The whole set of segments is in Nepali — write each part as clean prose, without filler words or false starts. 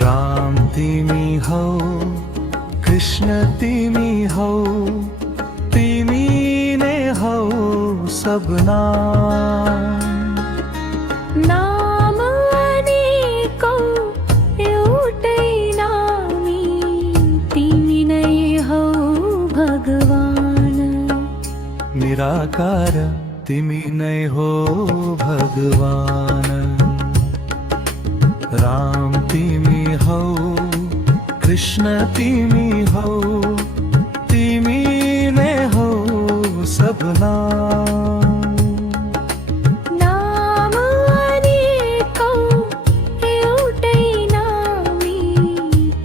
राम तिमी हौ कृष्ण तिमी हौ तिमी नै हौ सबना नाम अनेकौं एउटै नामी तिमी नै हौ भगवान निराकार तिमी नै हो भगवान राम तिमी हौ कृष्ण तिमी हौ तिमी नै हौ सबना नाम अनेकौं एउटै नामी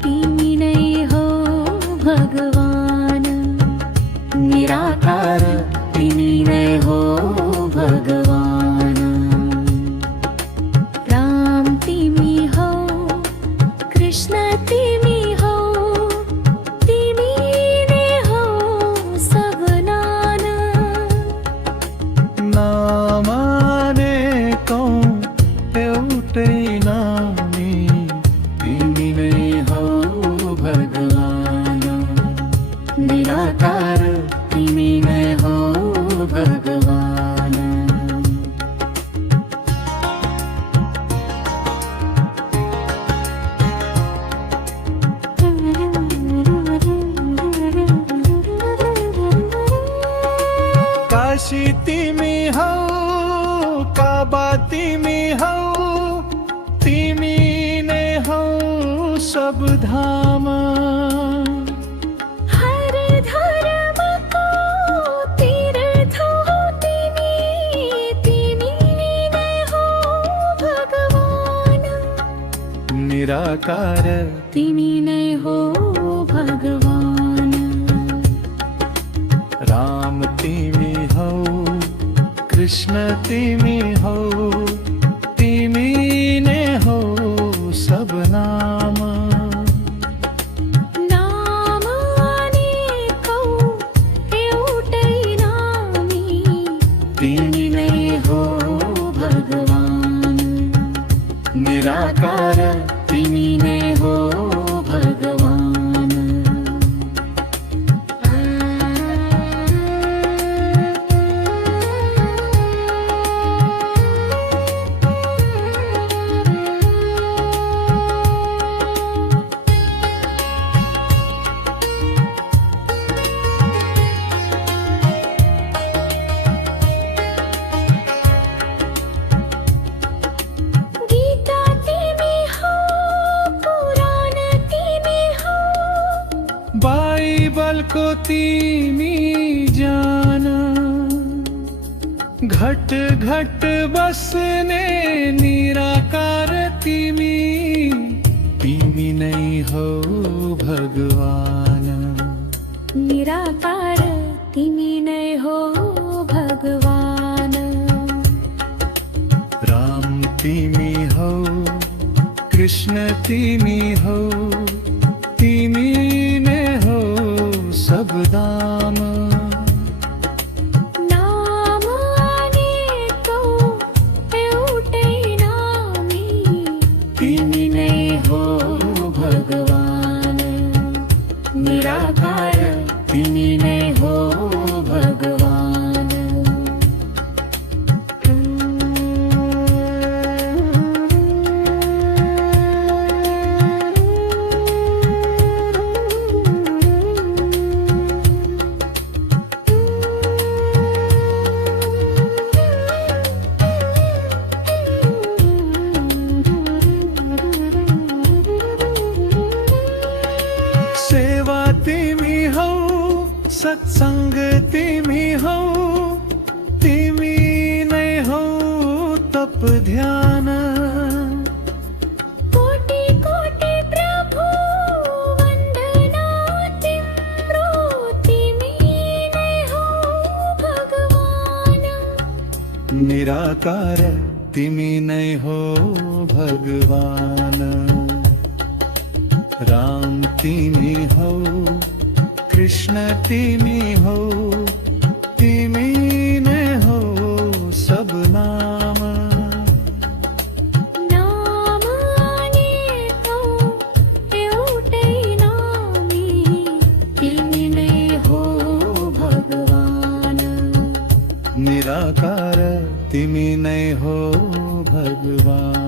तिमी नै हौ भगवान निराकार तिमी नै हो भगवान राम तिमी हौ कृष्ण तिमी हौ तिमी नै हौ सबनान नाम अनेकौं एउटै नामी तिमी नै हौ भगवान निराकार तिमी नै हो भगवान काशी तिमी हौ काबा तिमी हौ तिमी नै हौ सब धाम हर धर्मको तीर्थ हो तिमी तिमी नै हो भगवान निराकार तिमी नै हो भगवान राम तिमी हौ कृष्ण तिमी हौ तिमी नै हौ सब नाम नाम अनेकौं एउटै नामी तिमी नै हो भगवान निराकार तिमी नै हो भगवान गीता तिमी हौ पुराण तिमी हौ बाइबलको तिमी जान घट घट बस्ने निराकार तिमी तिमी नै हौ भगवान निराकार तिमी नै हो भगवान राम तिमी हौ कृष्ण तिमी हौ तिमी नै हौ सब दाम नाम अनेकौं एउटै नामी तिमी नै हो भगवान निराकार तिमी नै हो भगवान सेवा तिमी हौ सत्संग तिमी हौ तिमी नै हौ तप ध्यान कोटि कोटि प्रभु वन्दना तिम्रो तिमी नै हो भगवान निराकार तिमी नै हो भगवान राम तिमी हौ कृष्ण तिमी हौ तिमी नै हौ सब नाम नाम अनेकौं निराकार तिमी नै हो भगवान